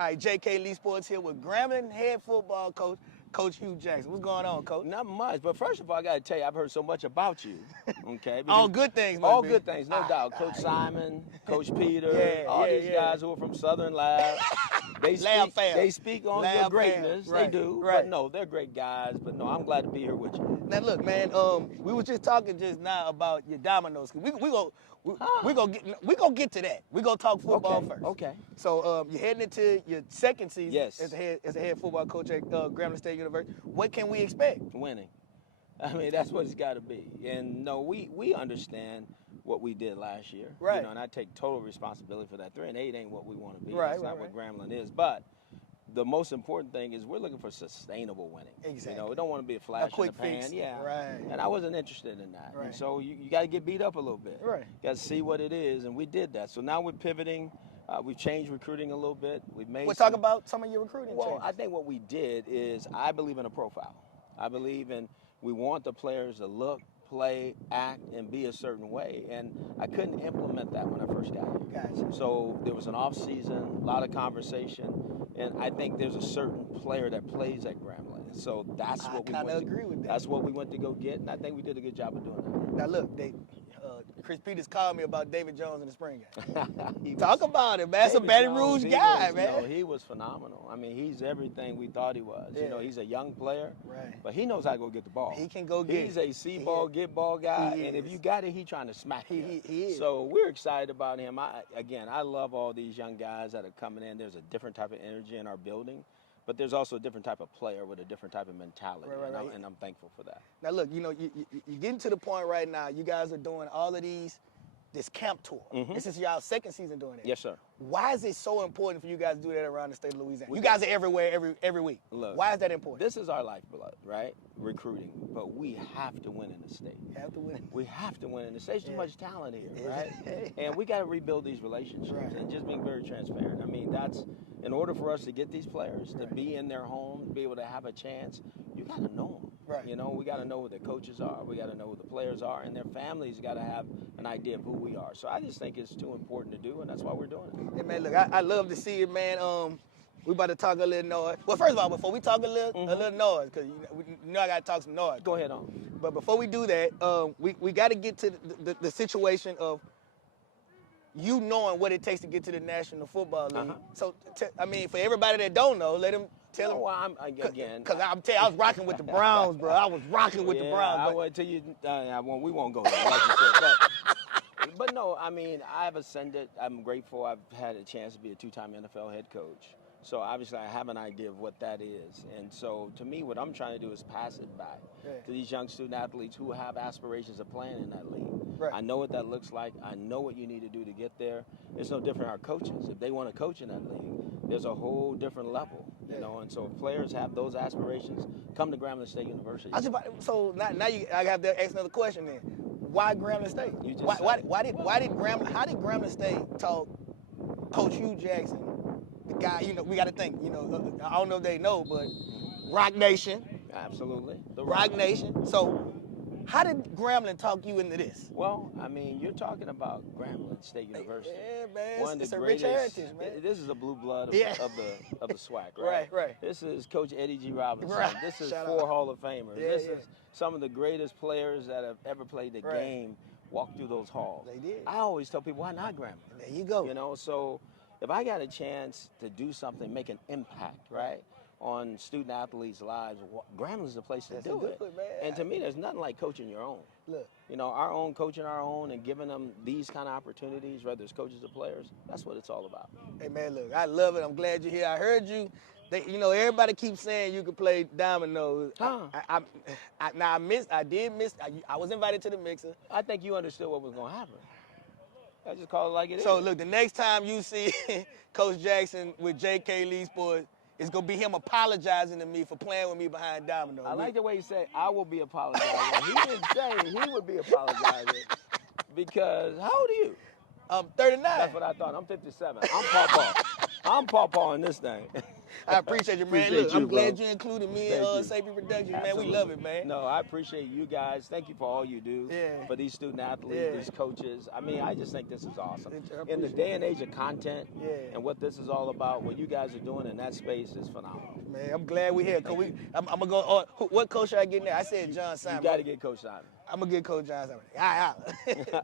All right, J.K. Lee Sports here with Grambling head football coach, Coach Hue Jackson. What's going on, Coach? Not much, but first of all, I got to tell you, I've heard so much about you. Okay, All good things, all be. good things, no doubt. Coach Simon, Coach Peter, all these guys who are from Southern Lab. They speak on Lab your greatness. Right, they do, right. but no, they're great guys. But no, I'm glad to be here with you. Now look, man, we were just talking just now about your dominoes. We gonna get to that. We gonna talk football first. Okay. So you're heading into your second season Yes. as a head football coach at Grambling State University. What can we expect? Winning. I mean, that's what it's got to be. And no, we understand what we did last year. Right. You know, and I take total responsibility for that. 3-8 ain't what we want to be. Right. That's not what Grambling is. But the most important thing is we're looking for sustainable winning. Exactly. You know, we don't want to be a flash quick in the pan. fix. Yeah. Right. And I wasn't interested in that. Right. And so you got to get beat up a little bit. Right. Got to see what it is, and we did that. So now we're pivoting. We've changed recruiting a little bit. We've made. We'll talk about some of your recruiting Well, changes. I think what we did is I believe in a profile. I believe in we want the players to look, play, act, and be a certain way. And I couldn't implement that when I first got here. Gotcha. So there was an off season, a lot of conversation, and I think there's a certain player that plays at Grambling. So that's what we kind of agree with that. That's what we went to go get, and I think we did a good job of doing that. Now look, Chris Peters called me about David Jones in the spring game. Talk about it, man. That's a Baton Rouge guy, man. No, he was phenomenal. I mean, he's everything we thought he was. Yeah. You know, he's a young player, Right. but he knows how to go get the ball. He can go get He's it. a see ball, get ball guy, He and if is. you got it, he's trying to smack you. He is. So we're excited about him. I love all these young guys that are coming in. There's a different type of energy in our building, but there's also a different type of player with a different type of mentality, Right. and I'm thankful for that. Now look, you know, you're getting to the point right now. You guys are doing all of this camp tour. This is y'all second season doing it. Yes, sir. Why is it so important for you guys to do that around the state of Louisiana? You guys are everywhere every week. Look, why is that important? This is our lifeblood, right? Recruiting, but we have to win in the state. Have to win. We have to win in the state. There's too much talent here, Yeah. right? And we got to rebuild these relationships and just being very transparent. I mean, that's in order for us to get these players to be in their home, to be able to have a chance. You got to know them. Right. You know, we got to know who their coaches are. We got to know who the players are, and their families got to have an idea of who we are. So I just think it's too important to do, and that's why we're doing it. Hey man, look, I love to see it, man. We about to talk a little noise. Well, first of all, before we talk a little noise, because you know I got to talk some noise. Go ahead on. But before we do that, we got to get to the situation of you knowing what it takes to get to the National Football League. So, I mean, for everybody that don't know, let them tell them. Well, again. Because I'm telling you, I was rocking with the Browns, bro. I was rocking with the Browns. I wait till you. We won't go there, like you said. But no, I mean, I've ascended. I'm grateful. I've had a chance to be a two-time NFL head coach. So obviously, I have an idea of what that is. And so, to me, what I'm trying to do is pass it back to these young student athletes who have aspirations of playing in that league. Right. I know what that looks like. I know what you need to do to get there. It's no different our coaches. If they want to coach in that league, there's a whole different level, you know. And so, if players have those aspirations, come to Grambling State University. So now I have to ask another question then. Why Grambling State? You just Why did Grambling? How did Grambling State talk Coach Hue Jackson? The guy, you know, we got to think, you know, I don't know if they know, but Rock Nation. Absolutely. The Rock Nation. So how did Grambling talk you into this? Well, I mean, you're talking about Grambling State University. Yeah, man. One of It's the a rich greatest, heritage, man. This is a blue blood of the SWAC, right? Right. This is Coach Eddie G. Robinson. Right. This is Shout four out. Hall of Famers. Yeah, This is some of the greatest players that have ever played the game walk through those halls. They did. I always tell people, why not Grambling? There you go. You know, so if I got a chance to do something, make an impact, right, on student athletes' lives, Grambling's the place to do it. Man. And to me, there's nothing like coaching your own. Look. You know, our own, coaching our own and giving them these kind of opportunities, whether it's coaches or players, that's what it's all about. Hey, man, look, I love it. I'm glad you're here. I heard you. You know, everybody keeps saying you could play dominoes. Huh. I did miss. I was invited to the mixer. I think you understood what was going to happen. I just call it like it is. So, look, the next time you see Coach Jackson with J.K. Lee Sports, it's going to be him apologizing to me for playing with me behind dominoes. I like the way he said, I will be apologizing. He didn't say he would be apologizing because how old are you? I'm 39. That's what I thought. I'm 57. I'm Papa. I'm Paw in this thing. I appreciate you, man. Appreciate Look, you, I'm glad bro. you included me Thank in you. Safety Productions, man. Absolutely. We love it, man. No, I appreciate you guys. Thank you for all you do Yeah. for these student athletes, Yeah. these coaches. I mean, I just think this is awesome. I In the appreciate day and age of content Yeah. and what this is all about, what you guys are doing in that space is phenomenal. Man, I'm glad we're here. I'm gonna go. What coach should I get in there? I said John You Simon. got to get Coach Simon. I'm gonna get Coach John Simon. All right.